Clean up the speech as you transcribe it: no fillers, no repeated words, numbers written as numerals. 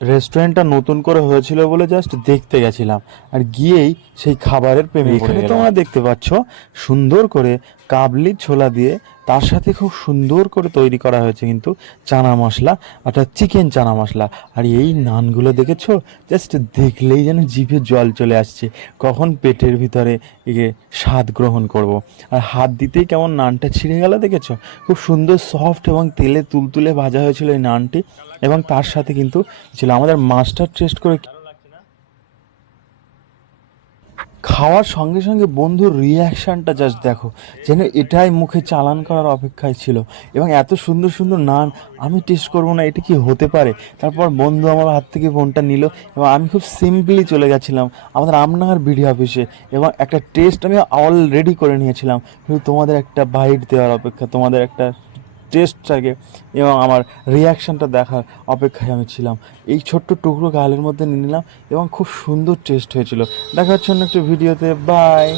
রেস্টুরেন্টটা নতুন করে হয়েছিল বলে জাস্ট দেখতে গেছিলাম, আর গিয়েই সেই খাবারের প্রেমে পড়ে গেলাম। তোমরা দেখতে পাচ্ছ সুন্দর করে কাবলি ছোলা দিয়ে, তার সাথে খুব সুন্দর করে তৈরি করা হয়েছে কিন্তু চানা মশলা, একটা চিকেন চানা মশলা। আর এই নানগুলো দেখেছো, জাস্ট দেখলেই যেন জিভে জল চলে আসছে, কখন পেটের ভিতরে একে স্বাদ গ্রহণ করব। আর হাত দিতেই কেমন নানটা ছিঁড়ে গেল দেখেছো, খুব সুন্দর সফট এবং তেলে তুলতুলে ভাজা হয়েছিল এই নানটি। এবং তার সাথে কিন্তু ছিল আমাদের মাস্টার টেস্ট করে খাওয়ার সঙ্গে সঙ্গে বন্ধুর রিয়াকশানটা জাস্ট দেখো, যেন এটাই মুখে চালান করার অপেক্ষায় ছিল। এবং এত সুন্দর সুন্দর নান, আমি টেস্ট করবো না এটা কি হতে পারে? তারপর বন্ধু আমার হাত থেকে ফোনটা নিল এবং আমি খুব সিম্পলি চলে গেছিলাম আমাদের আমনাগার বিডি অফিসে, এবং একটা টেস্ট আমি অলরেডি করে নিয়েছিলাম, শুধু তোমাদের একটা বাইট দেওয়ার অপেক্ষা, তোমাদের একটা টেস্টটাকে এবং আমার রিয়াকশানটা দেখার অপেক্ষায় আমি ছিলাম। এই ছোট্ট টুকরো গালের মধ্যে নিয়ে নিলাম এবং খুব সুন্দর টেস্ট হয়েছিল। দেখা হচ্ছে অন্য একটা ভিডিওতে, বাই।